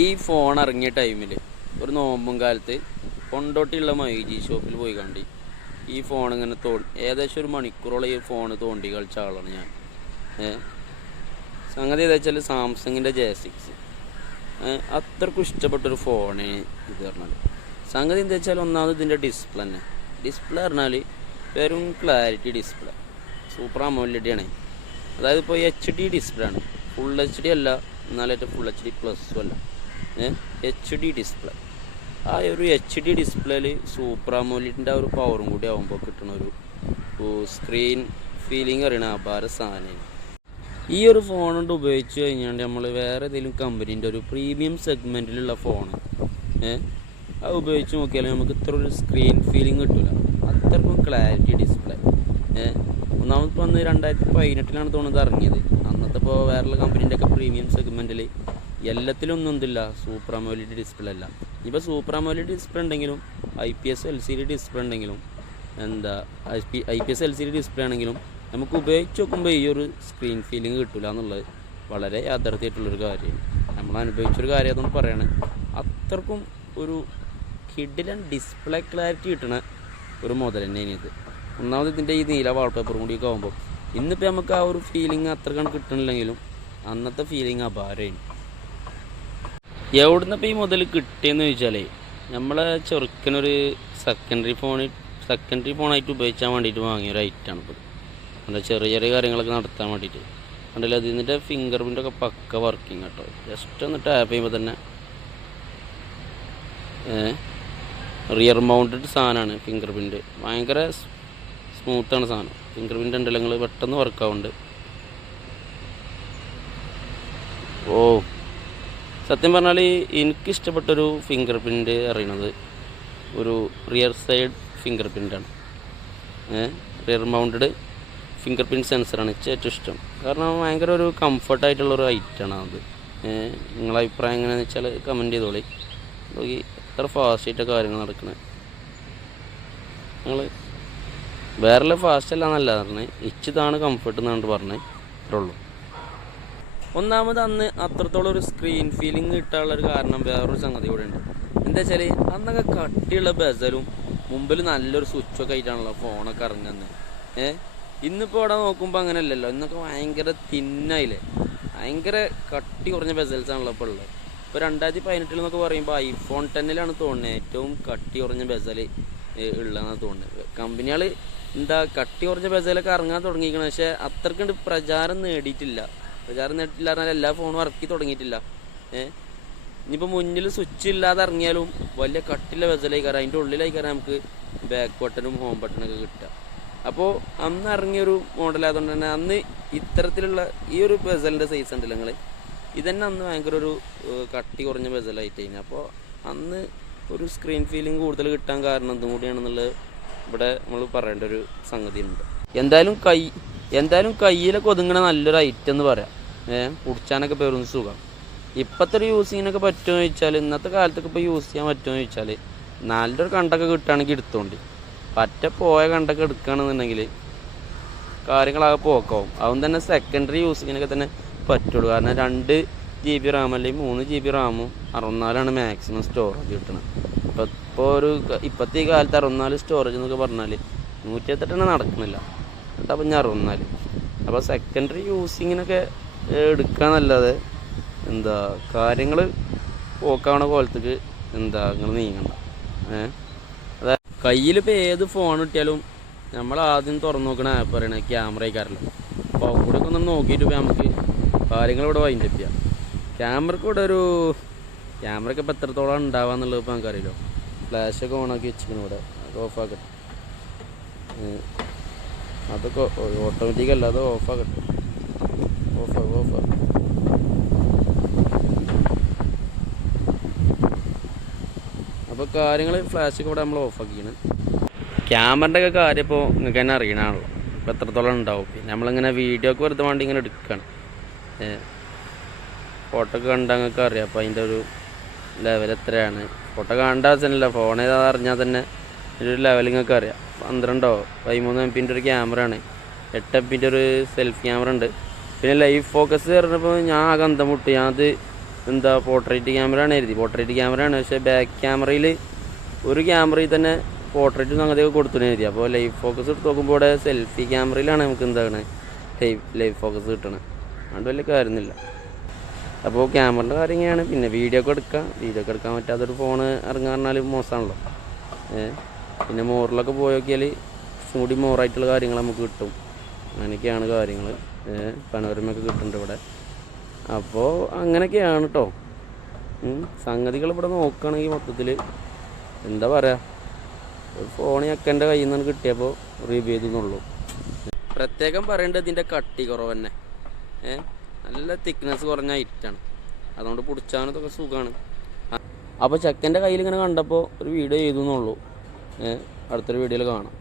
ഈ ഫോൺ ഇറങ്ങിയ ടൈമിൽ ഒരു നോമ്പും കാലത്ത് കൊണ്ടോട്ടിയുള്ള മൈജി ഷോപ്പിൽ പോയി കണ്ടി ഈ ഫോൺ ഇങ്ങനെ ഏകദേശം ഒരു മണിക്കൂറോളം ഈ ഫോൺ തോണ്ടി കളിച്ച ആളാണ് ഞാൻ. സംഗതി ഏതാ വെച്ചാൽ സാംസങ്ങിൻ്റെ J6 അത്രക്കും ഇഷ്ടപ്പെട്ടൊരു ഫോണ് ഇത് പറഞ്ഞാൽ. സംഗതി എന്താ വെച്ചാൽ ഒന്നാമത് ഇതിൻ്റെ ഡിസ്പ്ലേ തന്നെ. ഡിസ്പ്ലേ പറഞ്ഞാൽ വെറും ക്ലാരിറ്റി ഡിസ്പ്ലേ, സൂപ്പർ AMOLED ആണ്. അതായത് ഇപ്പോൾ HD ഡിസ്പ്ലേ ആണ്, ഫുൾ HD അല്ല, എന്നാലും ഫുൾ HD പ്ലസും അല്ല, HD ഡിസ്പ്ലേ. ആ ഒരു HD ഡിസ്പ്ലേയിൽ സൂപ്പർ AMOLEDൻ്റെ ആ ഒരു പവറും കൂടി ആകുമ്പോൾ കിട്ടുന്ന ഒരു സ്ക്രീൻ ഫീലിംഗ് അറിയണ അപാര സാധനം. ഈ ഒരു ഫോൺ കൊണ്ട് ഉപയോഗിച്ച് കഴിഞ്ഞാൽ നമ്മൾ വേറെ ഏതെങ്കിലും കമ്പനീൻ്റെ ഒരു പ്രീമിയം സെഗ്മെൻറ്റിലുള്ള ഫോൺ അത് ഉപയോഗിച്ച് നോക്കിയാൽ നമുക്ക് ഇത്ര ഒരു സ്ക്രീൻ ഫീലിംഗ് കിട്ടില്ല. അത്രക്കും ക്ലാരിറ്റി ഡിസ്പ്ലേ. ഒന്നാമത് ഇപ്പോൾ അന്ന് 2018 തോന്നുന്നത് ഇറങ്ങിയത്. അന്നത്തെ ഇപ്പോൾ വേറെ കമ്പനീൻ്റെ ഒക്കെ പ്രീമിയം സെഗ്മെൻറ്റിൽ എല്ലാത്തിലൊന്നും എന്തില്ല, സൂപ്പർ AMOLED ഡിസ്പ്ലേ അല്ല. ഇപ്പോൾ സൂപ്പർ AMOLED ഡിസ്പ്ലേ ഉണ്ടെങ്കിലും IPS LCD ഡിസ്പ്ലേ ഉണ്ടെങ്കിലും IPS LCD ഡിസ്പ്ലേ ആണെങ്കിലും നമുക്ക് ഉപയോഗിച്ച് നോക്കുമ്പോൾ ഈ ഒരു സ്ക്രീൻ ഫീലിംഗ് കിട്ടില്ല എന്നുള്ളത് വളരെ യാഥാർത്ഥ്യമായിട്ടുള്ളൊരു കാര്യമാണ്. നമ്മൾ അനുഭവിച്ചൊരു കാര്യം അതൊന്നും പറയണേ. അത്രക്കും ഒരു കിഡിലൻ ഡിസ്പ്ലേ ക്ലാരിറ്റി കിട്ടണ ഒരു മുതൽ തന്നെയാണ് ഇത്. ഒന്നാമത് ഇതിൻ്റെ ഈ നീല വാൾപേപ്പറും കൂടിയൊക്കെ ആകുമ്പോൾ ഇന്നിപ്പോൾ നമുക്ക് ആ ഒരു ഫീലിംഗ് അത്രക്കാണ് കിട്ടണില്ലെങ്കിലും അന്നത്തെ ഫീലിംഗ് അപാരമാണ്. എവിടുന്നപ്പോൾ ഈ മുതൽ കിട്ടിയെന്ന് ചോദിച്ചാലേ, നമ്മളെ ചെറുക്കനൊരു സെക്കൻഡറി ഫോണായിട്ട് ഉപയോഗിക്കാൻ വേണ്ടിയിട്ട് വാങ്ങിയൊരു ഐറ്റമാണ് ഇപ്പോൾ. എന്താ ചെറിയ ചെറിയ കാര്യങ്ങളൊക്കെ നടത്താൻ വേണ്ടിയിട്ട് കണ്ടില്ല. അതിൻ്റെ ഫിംഗർ പ്രിൻ്റൊക്കെ പക്ക വർക്കിംഗ് കേട്ടോ. ജസ്റ്റ് ഒന്ന് ടാപ്പ് ചെയ്യുമ്പോൾ തന്നെ റിയർ മൗണ്ടഡ് സാധനമാണ് ഫിംഗർ പ്രിൻ്റ്. ഭയങ്കര സ്മൂത്താണ് സാധനം. ഫിംഗർ പ്രിൻ്റ് ഉണ്ടല്ലോ, നിങ്ങൾ പെട്ടെന്ന് വർക്കാവുന്നുണ്ട്. സത്യം പറഞ്ഞാൽ എനിക്കിഷ്ടപ്പെട്ടൊരു ഫിംഗർ പ്രിൻ്റ് അറിയണത് ഒരു റിയർ സൈഡ് ഫിംഗർ പ്രിൻ്റാണ്. റിയർ മൗണ്ടഡ് ഫിംഗർ പ്രിൻറ്റ് സെൻസറാണ് എനിക്ക് ഏറ്റവും ഇഷ്ടം. കാരണം ഭയങ്കര ഒരു കംഫർട്ടായിട്ടുള്ളൊരു ഐറ്റമാണ് അത്. നിങ്ങളെ അഭിപ്രായം എങ്ങനെയാണെന്ന് വെച്ചാൽ കമൻറ്റ് ചെയ്തോളി. നോക്കി എത്ര ഫാസ്റ്റായിട്ടൊക്കെ കാര്യങ്ങൾ നടക്കുന്നത്. നിങ്ങൾ വേറെ ഫാസ്റ്റ് അല്ല എന്നല്ല പറഞ്ഞത്, ഇതാണ് കംഫർട്ട് എന്നാണ് പറഞ്ഞത്. അത്രേ ഉള്ളൂ. ഒന്നാമത് അന്ന് അത്രത്തോളം ഒരു സ്ക്രീൻ ഫീലിംഗ് കിട്ടാനുള്ളൊരു കാരണം വേറൊരു സംഗതി കൂടെ ഉണ്ട്. എന്താ വെച്ചാൽ അന്നൊക്കെ കട്ടിയുള്ള ബെസലും മുമ്പിൽ നല്ലൊരു സ്വിച്ചൊക്കെ ആയിട്ടാണല്ലോ ഫോണൊക്കെ ഇറങ്ങുന്നത്. ഇന്നിപ്പോൾ ഇവിടെ നോക്കുമ്പോൾ അങ്ങനെ അല്ലല്ലോ. ഇന്നൊക്കെ ഭയങ്കര തിന്നായില്ലേ, ഭയങ്കര കട്ടി കുറഞ്ഞ ബെസൽസാണല്ലോ ഇപ്പോൾ ഉള്ളത്. ഇപ്പോൾ 2018 എന്നൊക്കെ പറയുമ്പോൾ iPhone 10 തോന്നുന്നത് ഏറ്റവും കട്ടി കുറഞ്ഞ ബെസൽ ഉള്ളതെന്നാണ് തോന്നുന്നത്. കമ്പനികൾ എന്താ കട്ടി കുറഞ്ഞ ബെസലൊക്കെ ഇറങ്ങാൻ തുടങ്ങിയിരിക്കണം, പക്ഷേ അത്രക്കുണ്ട് പ്രചാരം നേടിയിട്ടില്ല പറഞ്ഞാൽ എല്ലാ ഫോണും ഇറക്കി തുടങ്ങിയിട്ടില്ല. ഇനിയിപ്പോൾ മുന്നിൽ സ്വിച്ച് ഇല്ലാതെ ഇറങ്ങിയാലും വലിയ കട്ടിയുള്ള ബെസലായിക്കാരം, അതിൻ്റെ ഉള്ളിലായിക്കാരം നമുക്ക് ബാക്ക് ബട്ടണും ഹോം ബട്ടണൊക്കെ കിട്ടുക. അപ്പോൾ അന്ന് ഇറങ്ങിയൊരു മോഡലായതുകൊണ്ട് തന്നെ അന്ന് ഇത്തരത്തിലുള്ള ഈ ഒരു ബെസലിൻ്റെ സൈസ് ഉണ്ടല്ലോ നിങ്ങൾ, ഇതന്നെ അന്ന് ഭയങ്കര ഒരു കട്ടി കുറഞ്ഞ ബെസലായിട്ട് കഴിഞ്ഞാൽ. അപ്പോൾ അന്ന് ഒരു സ്ക്രീൻ ഫീലിംഗ് കൂടുതൽ കിട്ടാൻ കാരണം എന്തും കൂടിയാണെന്നുള്ളത് ഇവിടെ നമ്മൾ പറയേണ്ട ഒരു സംഗതി ഉണ്ട്. എന്തായാലും കയ്യിലൊക്കെ ഒതുങ്ങണ നല്ലൊരു ഐറ്റം എന്ന് പറയാം. കുടിച്ചാനൊക്കെ പേരുന്ന സുഖം. ഇപ്പോഴത്തെ ഒരു യൂസിങ്ങിനൊക്കെ പറ്റുമെന്ന് ചോദിച്ചാൽ, ഇന്നത്തെ കാലത്തൊക്കെ ഇപ്പോൾ യൂസ് ചെയ്യാൻ പറ്റുമെന്ന് ചോദിച്ചാൽ നല്ലൊരു കണ്ടൊക്കെ കിട്ടുകയാണെങ്കിൽ എടുത്തോണ്ടി. പോയ കണ്ടൊക്കെ എടുക്കുകയാണെന്നുണ്ടെങ്കിൽ കാര്യങ്ങളാകെ പോക്കാവും. അതും തന്നെ സെക്കൻഡറി യൂസിങ്ങിനൊക്കെ തന്നെ പറ്റുള്ളൂ. കാരണം 2 GB റാം അല്ലെങ്കിൽ 3 GB റാമും 64 മാക്സിമം സ്റ്റോറേജ് കിട്ടണം. ഇപ്പോഴത്തെ ഈ കാലത്ത് 64 സ്റ്റോറേജ് എന്നൊക്കെ പറഞ്ഞാൽ 128 നടക്കുന്നില്ല. അപ്പം ഞാൻ 64. അപ്പോൾ സെക്കൻഡറി യൂസിങ്ങിനൊക്കെ എടുക്കാന്നല്ലാതെ കാര്യങ്ങൾ പോക്കാവണ കോലത്തേക്ക് നിങ്ങൾ നീങ്ങണ്ട. അതായത് കയ്യിലിപ്പോൾ ഏത് ഫോൺ കിട്ടിയാലും നമ്മൾ ആദ്യം തുറന്നു നോക്കണ ആപ്പ് പറയണത് ക്യാമറ ആയിക്കാരല്ലോ. അപ്പോൾ അവിടെ ഒക്കെ ഒന്ന് നോക്കിയിട്ട് ഇപ്പോൾ നമുക്ക് കാര്യങ്ങളിവിടെ വൈൻഡപ്പ് ചെയ്യാം. ക്യാമറയ്ക്ക് ഇപ്പോൾ എത്രത്തോളം ഉണ്ടാവാന്നുള്ളത് ഇപ്പോൾ നമുക്കറിയില്ലോ. ഫ്ലാഷൊക്കെ ഓണാക്കി വെച്ചിരിക്കണം ഇവിടെ, അത് ഓഫാക്കട്ടെ. അതൊക്കെ ഓട്ടോമാറ്റിക് അല്ല, അത് ഓഫാക്കട്ടെ. ഓഫ് അപ്പോൾ കാര്യങ്ങൾ ഫ്ലാഷൊക്കെ ഇവിടെ നമ്മൾ ഓഫാക്കിയാണ്. ക്യാമറൻ്റെ ഒക്കെ കാര്യം ഇപ്പോൾ നിങ്ങൾക്ക് തന്നെ അറിയണമാണല്ലോ ഇപ്പോൾ എത്രത്തോളം ഉണ്ടാവും. പിന്നെ നമ്മളിങ്ങനെ വീഡിയോ ഒക്കെ വെറുതെ വേണ്ടി ഇങ്ങനെ എടുക്കുകയാണ്. ഫോട്ടോ ഒക്കെ കണ്ടാൽ നിങ്ങൾക്ക് അറിയാം അപ്പോൾ അതിൻ്റെ ഒരു ലെവൽ എത്രയാണ്. ഫോട്ടോ കാണേണ്ട ആവശ്യമല്ല, ഫോൺ ഏതാ അറിഞ്ഞാൽ തന്നെ ഒരു ലെവൽ നിങ്ങൾക്ക് അറിയാം. 13 MP ഒരു ക്യാമറ ആണ്, 8 MP ഒരു സെൽഫി ക്യാമറ ഉണ്ട്. പിന്നെ ലൈവ് ഫോക്കസ് പറഞ്ഞപ്പോൾ ഞാൻ ആകെ അന്തം മുട്ടി. അത് എന്താ പോർട്രേറ്റ് ക്യാമറ ആണ് എഴുതി. പോർട്രേറ്റ് ക്യാമറ ആണ്, പക്ഷേ ബാക്ക് ക്യാമറയിൽ ഒരു ക്യാമറയിൽ തന്നെ പോർട്രേറ്റും അങ്ങനെയൊക്കെ കൊടുത്തുതന്നെ എഴുതി. അപ്പോൾ ലൈവ് ഫോക്കസ് എടുത്ത് നോക്കുമ്പോൾ ഇവിടെ സെൽഫി ക്യാമറയിലാണ് നമുക്ക് എന്താണ് ലൈവ് ഫോക്കസ് കിട്ടണത്. അതുകൊണ്ട് വലിയ കാര്യമൊന്നുമില്ല. അപ്പോൾ ക്യാമറയുടെ കാര്യം ഇങ്ങനെയാണ്. പിന്നെ വീഡിയോ ഒക്കെ എടുക്കാൻ പറ്റാത്തൊരു ഫോണ് ഇറങ്ങാൻ പറഞ്ഞാൽ മോശമാണല്ലോ. പിന്നെ മോറിലൊക്കെ പോയി നോക്കിയാൽ കൂടി മോറായിട്ടുള്ള കാര്യങ്ങൾ നമുക്ക് കിട്ടും. അങ്ങനെയൊക്കെയാണ് കാര്യങ്ങൾ. പനോരമയൊക്കെ കിട്ടുന്നുണ്ട് ഇവിടെ. അപ്പോൾ അങ്ങനെയൊക്കെയാണ് കേട്ടോ സംഗതികൾ. ഇവിടെ നോക്കുകയാണെങ്കിൽ മൊത്തത്തിൽ എന്താ പറയുക, ഒരു ഫോൺ ഞെക്കൻ്റെ കയ്യിൽ നിന്നാണ് കിട്ടിയപ്പോൾ റിവ്യൂ ചെയ്തെന്നുള്ളൂ. പ്രത്യേകം പറയേണ്ടത് ഇതിൻ്റെ കട്ടി കുറവ് തന്നെ. നല്ല തിക്നെസ് കുറഞ്ഞ ഐറ്റാണ്, അതുകൊണ്ട് പിടിച്ചാനതൊക്കെ സുഖമാണ്. അപ്പോൾ ചെക്കൻ്റെ കയ്യിൽ ഇങ്ങനെ കണ്ടപ്പോൾ ഒരു വീഡിയോ ചെയ്തു എന്നുള്ളൂ. അടുത്തൊരു വീഡിയോയിൽ കാണാം.